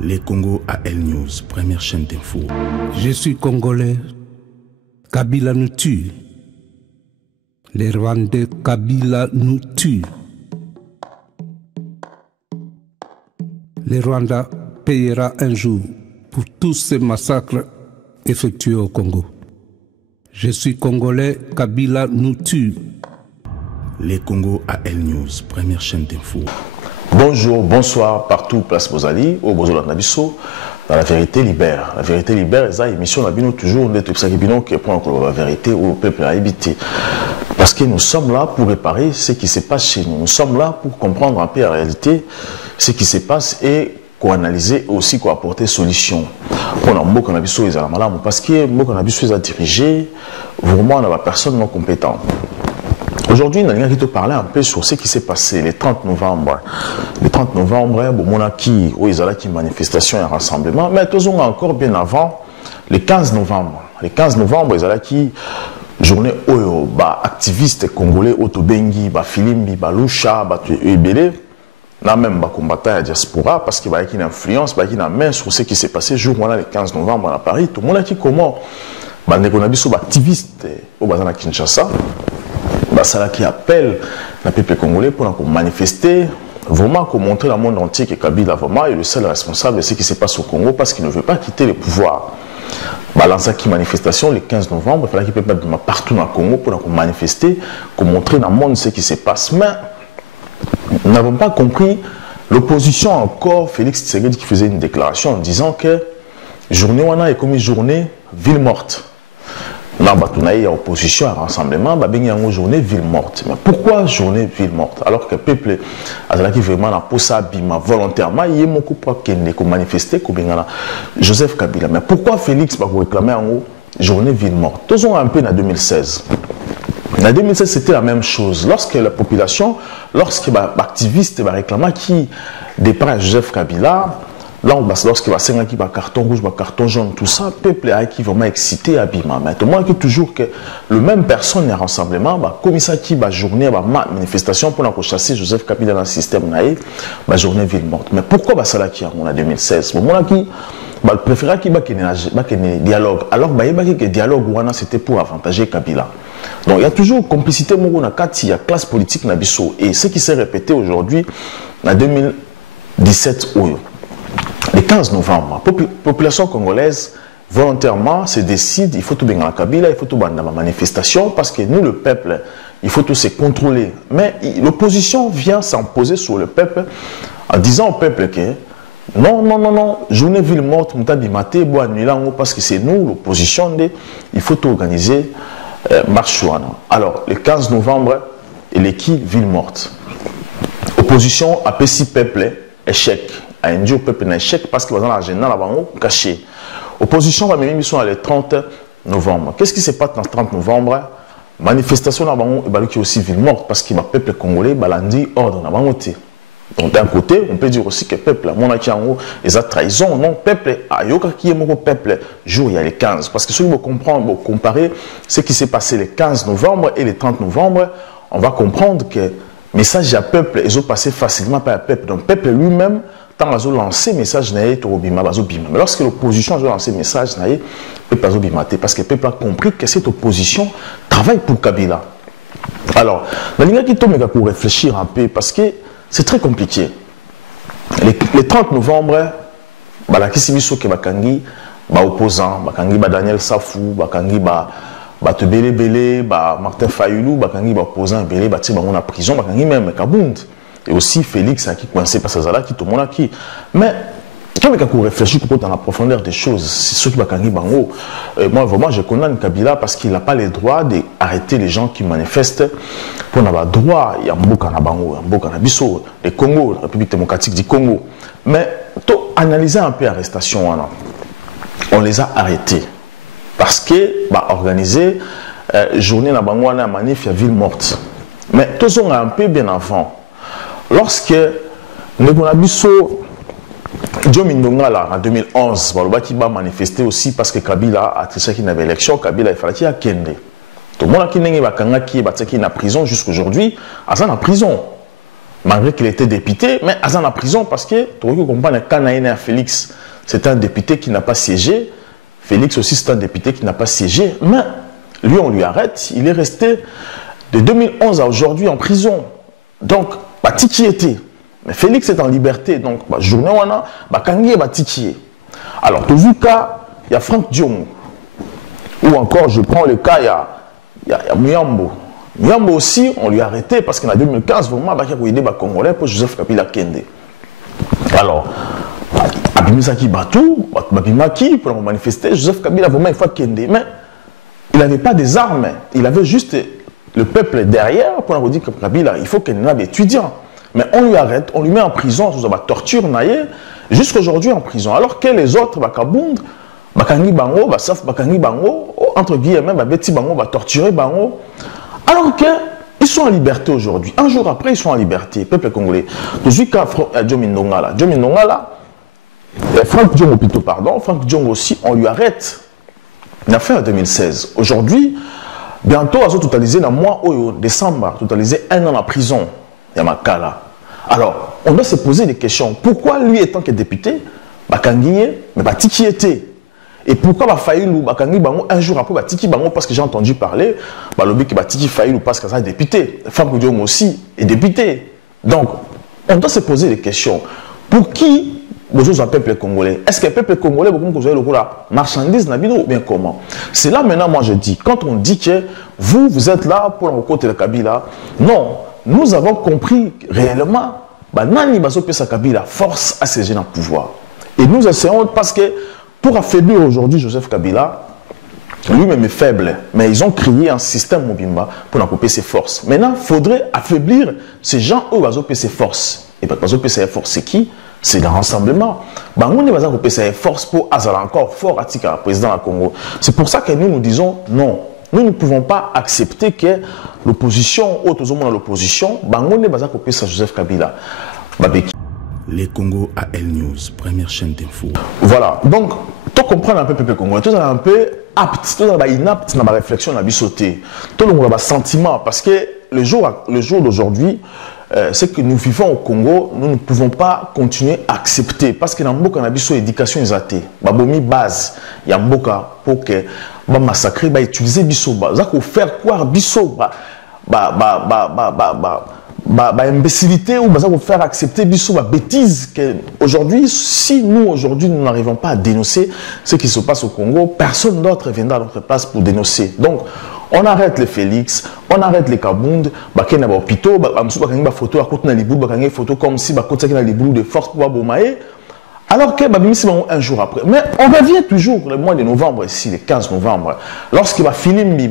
Les Congo AL News, première chaîne d'info. Je suis congolais. Kabila nous tue. Les Rwandais, Kabila nous tue. Le Rwanda payera un jour pour tous ces massacres effectués au Congo. Je suis congolais, Kabila nous tue. Les Congo AL News, première chaîne d'info. Bonjour, bonsoir, partout, place Bozali, au Bozola Nabiso, dans la vérité libère. La vérité libère, c'est une émission Nabino toujours d'être qui prend la vérité au peuple à habiter. Parce que nous sommes là pour réparer ce qui se passe chez nous. Nous sommes là pour comprendre un peu la réalité, ce qui se passe et pour analyser aussi pour apporter solution. On a beaucoup Nabiso et Zalamalamo parce que beaucoup Nabiso est dirigé vraiment on a la personne non compétente. Aujourd'hui, nous allons parler un peu sur ce qui s'est passé le 30 novembre. Le 30 novembre, on a qui manifestation et rassemblement, mais tous on encore bien avant, le 15 novembre. Le 15 novembre, il y a qui journée où activistes congolais, Otobengi, Filimbi, Lusha, Ebele, là même combattant la diaspora, parce qu'il y a une influence, il y a une main sur ce qui s'est passé jour le 15 novembre à Paris. Tout le monde a dit comment les activistes au Bazana Kinshasa. Ça qui appelle le peuple congolais pour manifester, vraiment pour montrer au monde entier que Kabila vraiment est le seul responsable de ce qui se passe au Congo parce qu'il ne veut pas quitter le pouvoir. Lancer qui manifestation le 15 novembre, il fallait qu'il puisse mettre partout dans le Congo pour manifester, pour montrer dans le monde ce qui se passe. Mais nous n'avons pas compris l'opposition encore, Félix Tshisekedi qui faisait une déclaration en disant que journée wana est comme une journée ville morte. Dans la opposition à rassemblement, il y a une journée ville morte. Mais pourquoi journée ville morte? Alors que le peuple a vraiment la pose volontairement, il y a beaucoup de manifester comme Joseph Kabila. Mais pourquoi Félix va réclamer une journée ville morte? Tous ont un peu en 2016. En 2016, c'était la même chose. Lorsque la population, lorsque les activistes réclament qui déprend Joseph Kabila, là, lorsqu'il va s'engager un carton rouge, un carton jaune, tout ça, le peuple est vraiment excité à Bima. Mais tout le monde dit toujours que le même personne est rassemblement, comme ça qui va journée, manifestation pour chasser Joseph Kabila dans le système naïf, journée ville morte. Mais pourquoi ça qui en 2016? Le moment qui préférait qu'il y ait un dialogue. Alors, il y a un dialogue c'était pour avantager Kabila. Donc, il y a toujours complicité il y a classe politique Nabiso. Et ce qui s'est répété aujourd'hui, en 2017, le 15 novembre, la population congolaise, volontairement, se décide, il faut tout bien la Kabila, il faut tout bien dans la manifestation, parce que nous, le peuple, il faut tout se contrôler. Mais l'opposition vient s'imposer sur le peuple en disant au peuple que non, journée ville morte, parce que c'est nous, l'opposition, il faut tout organiser, marche. Alors, le 15 novembre, il est qui ville morte? Opposition a pessi peuple, échec. A induit au peuple un échec parce qu'il va dans l'agenda caché. Opposition va mener mission le 30 novembre. Qu'est-ce qui se passe dans le 30 novembre? Manifestation là-bas qui est aussi ville morte parce qu'il y a le peuple congolais balandi ordre là-bas. Donc d'un côté, on peut dire aussi que le peuple, mon aki en haut, les a trahison. Non, peuple, ayoka qui est mon peuple, jour il y a les 15. Parce que si vous comprenez, comparer ce qui s'est passé le 15 novembre et le 30 novembre, on va comprendre que le message à peuple est passé facilement par le peuple. Donc le peuple lui-même, tant qu'ils ont lancé le message, mais lorsque l'opposition a lancé le message, le peuple a bimaté parce que le peuple a compris que cette opposition travaille pour Kabila. Alors, la ligne qui tombe pour réfléchir un peu parce que c'est très compliqué. Le 30 novembre, la Kisibiso qui bakangi, opposant, bakangi Daniel Safou, bakangi Tebele Bele, Martin Fayoulou, bakangi opposant Bele, bati en prison, bakangi même Kabound. Et aussi Félix qui coincé par Sazala qui tout le monde qui. Mais quand on réfléchit dans la profondeur des choses, c'est ce qui va kangi bango. Moi vraiment je connais Kabila parce qu'il n'a pas le droit d'arrêter les gens qui manifestent pour avoir droit. Il y a Mboka na bango, Mboka na biso, le Congo, la République démocratique du Congo. Mais to analyser un peu l'arrestation, on les a arrêtés parce que organiser journée na bango na manif à ville morte. Mais tous on a un peu bien avant. Lorsque Negonabiso Djomindonga en 2011, qui va manifester aussi parce que Kabila a triché qu'il n'avait élection, Kabila il fallait qu'il y ait Kende. Tout le monde qui n'est pas en prison jusqu'aujourd'hui, à ça en prison. malgré qu'il était député, mais Azan en prison parce que, tu comprends, quand Naïna Félix, c'est un député qui n'a pas siégé. Félix aussi, c'est un député qui n'a pas siégé. Mais lui, on lui arrête. Il est resté de 2011 à aujourd'hui en prison. Donc, Tiki était. Mais Félix est en liberté. Donc, journée où on a, Kangi est Tiki. Alors, tu vu cas, il y a Franck Diom. Ou encore, je prends le cas, il y a Muyambo. Muyambo aussi, on lui a arrêté parce qu'en 2015, vraiment, il y a aidé les Congolais pour Joseph Kabila Kende. Alors, Abimisaki Batou, Babimaki, pour manifester, Joseph Kabila vraiment une fois Kende. Mais il n'avait pas des armes, il avait juste le peuple derrière pour nous dire que Kabila, il faut qu'il ait des étudiants. Mais on lui arrête, on lui met en prison, sous la torture, jusqu'à aujourd'hui en prison. Alors que les autres, Bakabound, Bakangi Bango, Basaf Bakangi Bango, entre guillemets, Beti Bango, torturer Bango. Alors qu'ils sont en liberté aujourd'hui. Un jour après, ils sont en liberté, peuple congolais. Aujourd'hui, quand Djomindongala, Franck Diom plutôt, pardon, Franck Diom aussi, on lui arrête. Il a fait en 2016. Aujourd'hui, bientôt, ils ont totalisé dans le mois de décembre, totalisé 1 an en prison. Yamakala. Alors, on doit se poser des questions. Pourquoi lui, étant que député, Bakangiye, mais Batiki était? Et pourquoi Bafaïlou, Bakangi Bango, un jour après, Batiki Bango, parce que j'ai entendu parler, Balobi que Batiki Faïlou, parce que ça est député. Franck Diom aussi est député. Donc, on doit se poser des questions. Pour qui besoin d'un peuple congolais? Est-ce que le peuple congolais, vous avez le marchandise, ou bien comment? C'est là maintenant, moi je dis, quand on dit que vous êtes là pour le côté de Kabila, non, nous avons compris réellement, Nani Bazo Pesa Kabila force à ces jeunes en pouvoir. Et nous essayons, parce que pour affaiblir aujourd'hui Joseph Kabila, lui-même est faible, mais ils ont créé un système Mobimba pour couper ses forces. Maintenant, il faudrait affaiblir ces gens où Bazo Pesa ses forces. Et Bazo Pesa ses forces, c'est qui? C'est le rassemblement. On ne va pas couper ses forces pour Azala encore fort à Tika, président du Congo. C'est pour ça que nous disons non. Nous ne pouvons pas accepter que l'opposition, autres hommes dans l'opposition, on ne va pas couper ça Joseph Kabila. Les Congo AL News, première chaîne d'info. Voilà, donc, tu comprends un peu le Congo, tu es un peu apte, tu es inapte dans ma réflexion, dans ma sauté. Tu as un sentiment, parce que le jour d'aujourd'hui, c'est que nous vivons au Congo, nous ne pouvons pas continuer à accepter, parce que dans le Mboka, on a besoin d'éducation exatée. Babomi base, il y a Mboka pour que ba massacrer, ba utiliser biso, ba faire quoi biso, imbécilité ou faire accepter biso, bêtise. Aujourd'hui, si nous n'arrivons pas à dénoncer ce qui se passe au Congo, personne d'autre viendra à notre place pour dénoncer. Donc, on arrête les Félix, on arrête les Kabound, on a hôpitaux, on photo à côté de photo comme si on a les bouts de force pour Bomae. Alors que un jour après. Mais on revient toujours le mois de novembre ici, le 15 novembre. Lorsqu'il va finir, il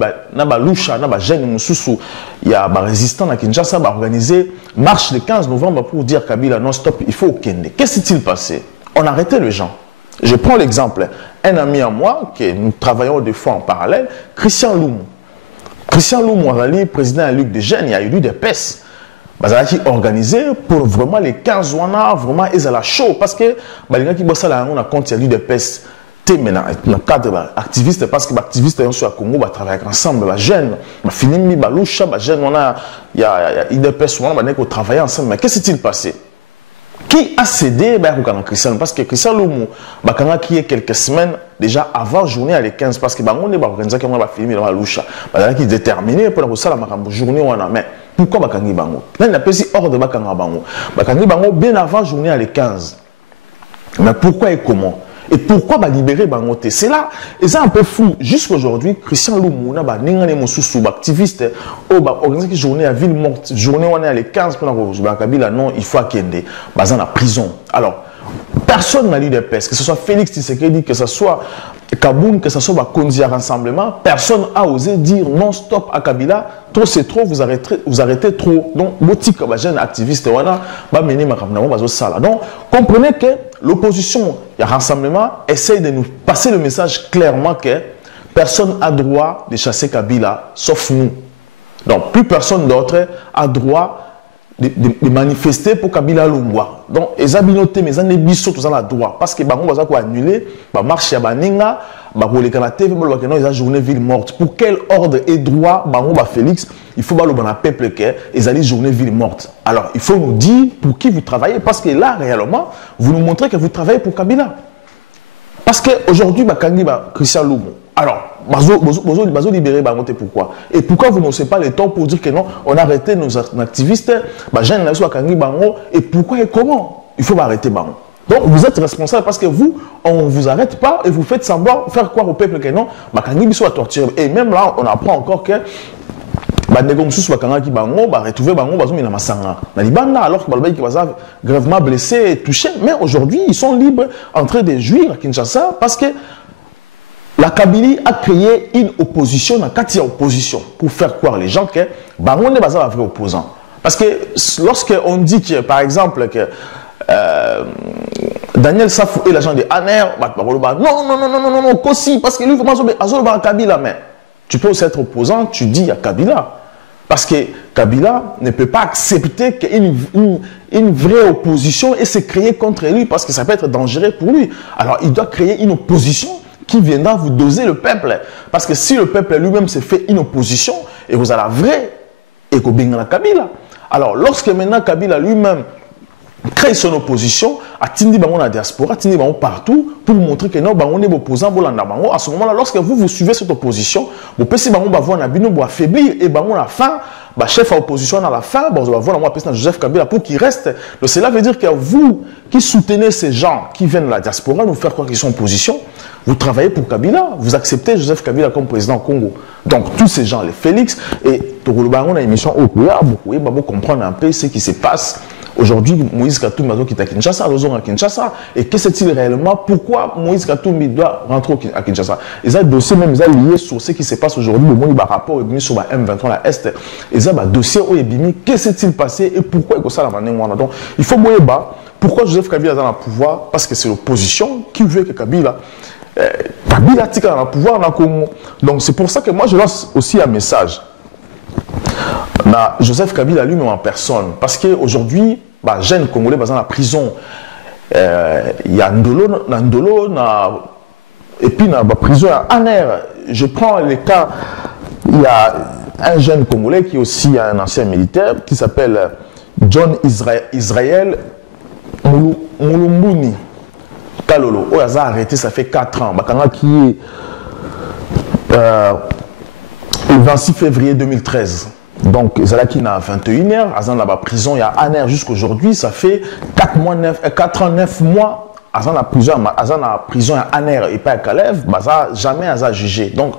y a des résistants à Kinshasa va organiser marche le 15 novembre pour dire Kabila non stop, il faut au Kende. Qu'est-ce qui s'est passé? On a arrêté les gens. Je prends l'exemple. Un ami à moi, que nous travaillons des fois en parallèle, Christian Loum. Christian Loum, président de la Ligue des jeunes, il y a eu des pestes. Qui organisé pour vraiment les 15 wana vraiment ils à la chaud parce que les gens qui bossent là on a compte il y a eu des pestes maintenant dans le cadre activiste parce que les activistes sur le Congo travaillent ensemble les jeunes fini baloucha les jeunes on a il y a des pestes on va travailler ensemble mais qu'est-ce qui s'est passé? Qui a cédé Christian parce que Christian Loumou qui il y a quelques semaines déjà avant journée à les 15 parce que on est organisé comme on va filmer la loucha qui est déterminé pour la journée on a mais pourquoi Bakangi Bango? Là, il n'a pas dit hors de Bakangi Bango. Bakangi Bango bien avant journée à les 15. Mais pourquoi et comment? Et pourquoi libérer Bango? C'est là, et c'est un peu fou. Jusqu'aujourd'hui, Christian Loumou, activiste, organiser une journée à ville morte, journée où on est à les 15 pour la Kabila, non, il faut qu'il y ait en prison. Alors, personne n'a lu des pestes, que ce soit Félix Tshisekedi, que ce soit Kaboun, que ce soit Kondia Rassemblement, personne n'a osé dire non stop à Kabila, trop c'est trop, vous arrêtez trop. Donc, boutique comme jeune activiste, donc, comprenez que l'opposition, il y a Rassemblement, essaye de nous passer le message clairement que personne n'a droit de chasser Kabila, sauf nous. Donc, plus personne d'autre a droit de manifester pour Kabila Lungwa. Donc, les abinotés, mais ils ont tous la droit. Parce que les gens ont annulé, la marche à Baninga, ils ont une journée ville morte. Pour quel ordre et droit, Félix, il faut que le peuple qu'ils ont journée ville morte. Alors, il faut nous dire pour qui vous travaillez. Parce que là, réellement, vous nous montrez que vous travaillez pour Kabila. Parce qu'aujourd'hui, Christian Loubou. Alors, Bazo libéré, pourquoi? Et pourquoi vous n'osez pas le temps pour dire que non, on a arrêté nos activistes, et pourquoi et comment? Il faut arrêter. Donc, vous êtes responsable parce que vous, on ne vous arrête pas et vous faites semblant faire croire au peuple que non, Kangi soit torturé. Et même là, on apprend encore que alors que gravement blessés et touchés, mais aujourd'hui, ils sont libres en train de jouir à Kinshasa parce que la Kabylie a créé une opposition, une quatrième opposition, pour faire croire les gens que Baron n'est pas un vrai opposant. Parce que lorsqu'on dit que, par exemple, que Daniel Safou est l'agent de ANER, non, Kossi, parce que lui, il faut Kabila, mais tu peux aussi être opposant, tu dis à Kabila. Parce que Kabila ne peut pas accepter qu'une vraie opposition et se créer contre lui, parce que ça peut être dangereux pour lui. Alors, il doit créer une opposition qui viendra vous doser le peuple. Parce que si le peuple lui-même se fait une opposition, et vous avez la vraie, et que vous avez Kabila. Alors, lorsque maintenant Kabila lui-même crée son opposition, à Tindi Bango la diaspora, à Tindi Bango partout, pour montrer que non, Bango est opposant, à ce moment-là, lorsque vous suivez cette opposition, vous pouvez Bango voir Nabino pour affaiblir, et Bango à la fin, chef à opposition à la fin, vous allez voir Joseph Kabila pour qu'il reste. Donc cela veut dire que vous qui soutenez ces gens qui viennent de la diaspora, nous faire croire qu'ils sont en opposition, vous travaillez pour Kabila, vous acceptez Joseph Kabila comme président au Congo. Donc tous ces gens, les Félix, et Togolo Bango a une émission au Kouya, vous pouvez comprendre un peu ce qui se passe. Aujourd'hui, Moïse Katumbi est à Kinshasa, Lozon à Kinshasa. Et que c'est-il réellement? Pourquoi Moïse Katumbi doit rentrer à Kinshasa? Et ça, dossier même, ils ont lié sur ce qui se passe aujourd'hui. Le monde, il y a un rapport mis sur la M23, la Est. Et ça, dossier où il y a que s'est-il passé et pourquoi il y a ça la manière. Donc, il faut moyen bas. Pourquoi Joseph Kabila est dans le pouvoir? Parce que c'est l'opposition qui veut que Kabila tique dans le pouvoir dans le Congo. Donc, c'est pour ça que moi, je lance aussi un message. Joseph Kabila lui-même en personne. Parce qu'aujourd'hui, jeune Congolais dans la prison, il y a Ndolo, et puis dans la prison à Aner. Je prends les cas, il y a un jeune Congolais qui est aussi un ancien militaire qui s'appelle John Israël Mulumbuni Kalolo. Il a arrêté, ça fait 4 ans. Qui est le 26 février 2013. Donc, Zalaki n'a 21h, Azan la prison, il y a un air jusqu'aujourd'hui, ça fait 4 ans, 9 mois, Azan la prison, il y a un air et pas à Kalev, jamais Azan jugé. Donc,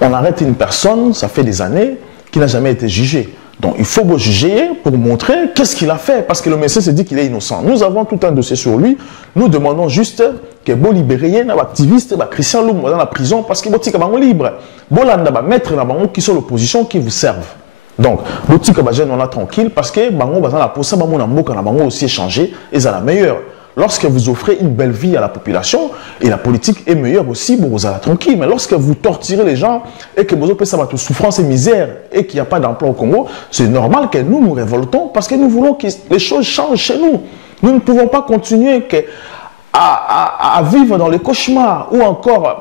on arrête une personne, ça fait des années, qui n'a jamais été jugée. Donc, il faut le juger pour montrer qu'est-ce qu'il a fait, parce que le monsieur se dit qu'il est innocent. Nous avons tout un dossier sur lui, nous demandons juste que bon libéré, l'activiste, Christian Loum dans la prison, parce qu'il est libre. Bon, mettre qui sont l'opposition qui vous servent. Donc, on a tranquille parce que Bango la posa Bango aussi échangé et c'est la meilleure. Lorsque vous offrez une belle vie à la population et la politique est meilleure aussi, vous allez tranquille. Mais lorsque vous torturez les gens et que vous offrez de souffrance et misère et qu'il n'y a pas d'emploi au Congo, c'est normal que nous nous révoltons parce que nous voulons que les choses changent chez nous. Nous ne pouvons pas continuer à vivre dans les cauchemars ou encore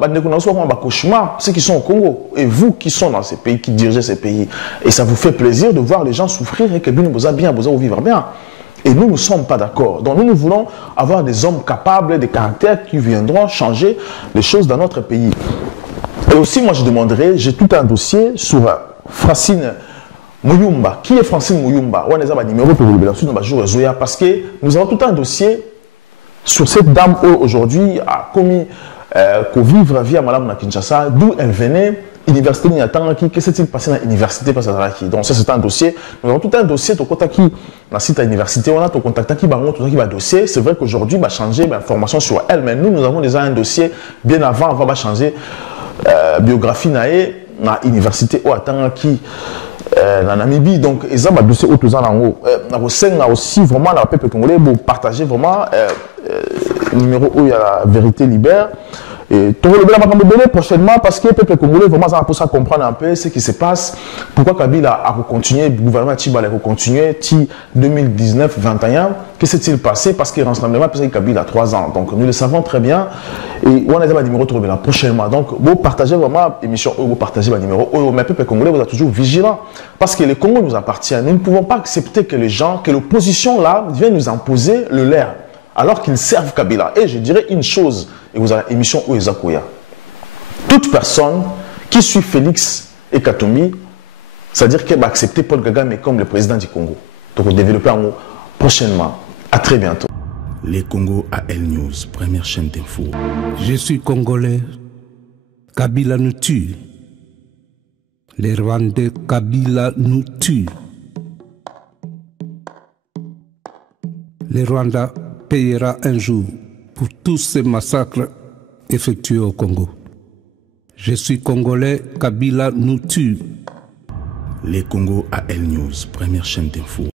ceux qui sont au Congo et vous qui sont dans ces pays, qui dirigez ces pays. Et ça vous fait plaisir de voir les gens souffrir et que vous allez vivre bien. Et nous ne sommes pas d'accord. Donc nous voulons avoir des hommes capables, des caractères qui viendront changer les choses dans notre pays. Et aussi, moi je demanderai, j'ai tout un dossier sur Francine Muyumba. Qui est Francine Muyumba? On a un numéro pour vous parce que nous avons tout un dossier sur cette dame aujourd'hui a commis vivre via Madame Kinshasa, d'où elle venait, université Niatangaki, qu'est-ce qui s'est passé dans l'université donc ça c'est un dossier. Nous avons tout un dossier, tu contactes la site à l'université, on a ton contact qui va dossier. C'est vrai qu'aujourd'hui, va changer l'information sur elle, mais nous avons déjà un dossier bien avant, on va changer biographie nae na université au Atangaki. En Namibie, donc ils ont un dossier autour en haut. On a aussi vraiment la peuple congolais pour partager vraiment le numéro où il y a la vérité libère Et tout le monde prochainement parce que le peuple congolais vraiment ça pour ça comprendre un peu ce qui se passe, pourquoi Kabila a continué, le gouvernement Tibala a continué, 2019-21, que s'est-il passé? Parce que rassemblement parce que Kabila a 3 ans, donc nous le savons très bien et on a des numéros trouvé là prochainement. Donc vous partagez vraiment l'émission, vous partagez le numéro, mais le peuple congolais vous êtes toujours vigilant parce que le Congo nous appartient. Nous ne pouvons pas accepter que les gens, que l'opposition là vienne nous imposer le leur, alors qu'ils servent Kabila. Et je dirais une chose, et vous avez l'émission Oezakoya. Toute personne qui suit Félix et Katumbi, c'est-à-dire qu'elle va accepter Paul Kagame comme le président du Congo. Donc, on développe en prochainement. À très bientôt. Les Congo AL News, première chaîne d'info. Je suis congolais. Kabila nous tue. Les Rwandais, Kabila nous tue. Le Rwanda payera un jour pour tous ces massacres effectués au Congo. Je suis congolais, Kabila nous tue. Les Congo AL News, première chaîne d'info.